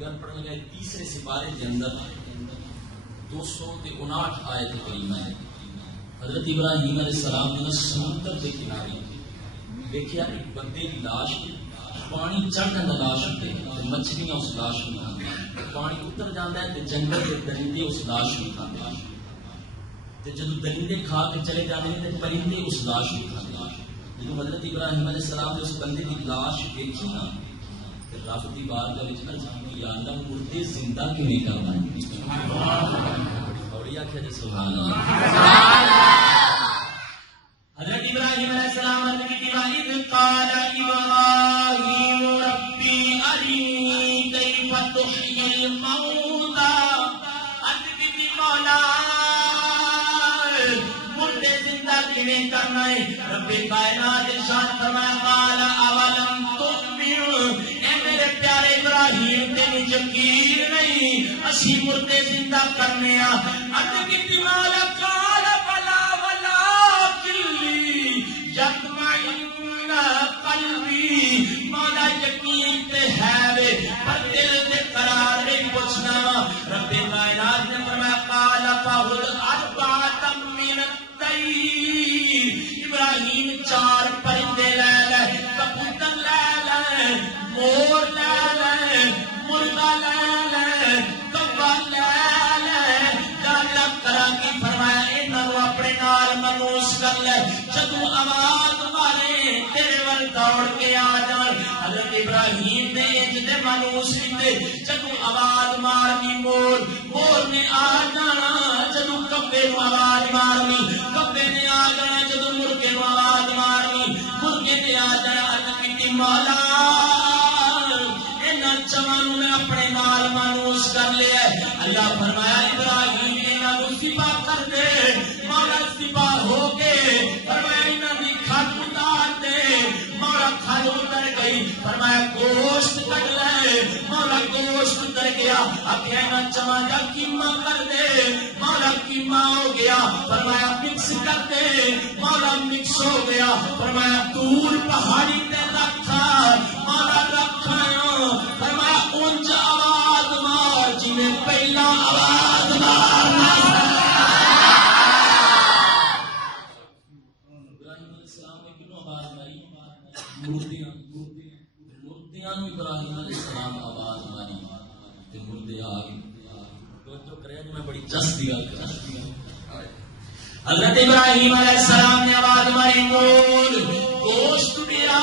گل پڑھنے لگا تیسرے سپارے کے اندر 259 آیت کریمہ ہے. حضرت ابراہیم علیہ السلام نے سمندر کے کنارے دیکھا ایک بندے کی لاش پانی چڑھ جاتا لاش تے مچھلیاں اس لاش کو کھاندے پانی اتر جاتا ہے تے جنگل کے درندے اس لاش کو کھاندے تے جدوں درندے کھا کے چلے جاتے ہیں تے پرندے اس لاش کو کھاندے. جدوں حضرت ابراہیم علیہ السلام نے اس بندے کی لاش دیکھی نا تے رب دی بارگاہ وچ عرض کی یا اللہ مردے زندہ کیوں نہیں کرنا. سبحان اللہ. اور یہ کہ سبحان اللہ. حضرت ابراہیم علیہ السلام نے کہا اذ قال ابراہیم ربی ارنی کیف تحیی الموتى ادی مولا مردے زندہ کیویں کرنا ہے. رب کائنات ارشاد فرمایا قال اولم تؤمن اے میرے پیارے ابراہیم تینوں یقین نہیں اسی مردے زندہ کرنے آ. ادی مولا قال بلا یطمئن قلبی مولا یقین تے ہے وے پر دل تے قرار نہیں پوچھنا. رب کائنات نے فرمایا قال فخذ اربعۃ من الطیر ابراہیم 4 پرندے لے لے کبوتر لے لے مور لے لے مرغا لے لے کوا لے لے جانا کرا کی فرمایا انہوں اپنے نال منوس کر لے جدوں آواز مارے تیرے ول دوڑ کے آ جان. حضرت ابراہیم نے جدے منوس کیتے جدوں آواز مارنی مور نے آ جانا جدوں کبے نو آواز مارنی کبے نے آ جانا جدوں مرغے نو آواز مارنی مرغے نے آ جانا. عرض کی مولا انہاں چوانوں نے اپنے نال منوس کر لیا. اللہ فرمایا ابراہیم انہاں نو ذبح کر دے. مولا ذبح ہو کے فرمایا انہاں دی کھٹ اتار دے. مولا کھٹ اتر گئی فرمایا گوشت کٹ لے. مولا گوشت اتر گیا آخیا انہاں چواں دا قیمہ کر دے. مولا قیمہ ہو گیا فرمایا مکس کر دے. مولا مکس ہو گیا فرمایا دور پہاڑی تے رکھا. مولا رکھا فرمایا اونچ آواز مار جنہیں پہلا آواز مارنا. ابراہیم علیہ السلام نے کیوں آواز ماری؟ مردیاں ابراہیم علیہ السلام آواز ماری تے مردے آ گئے. توجہ کرے میں بڑی جس دی گل کر. حضرت ابراہیم علیہ السلام نے آواز ماری مول گوشت دیا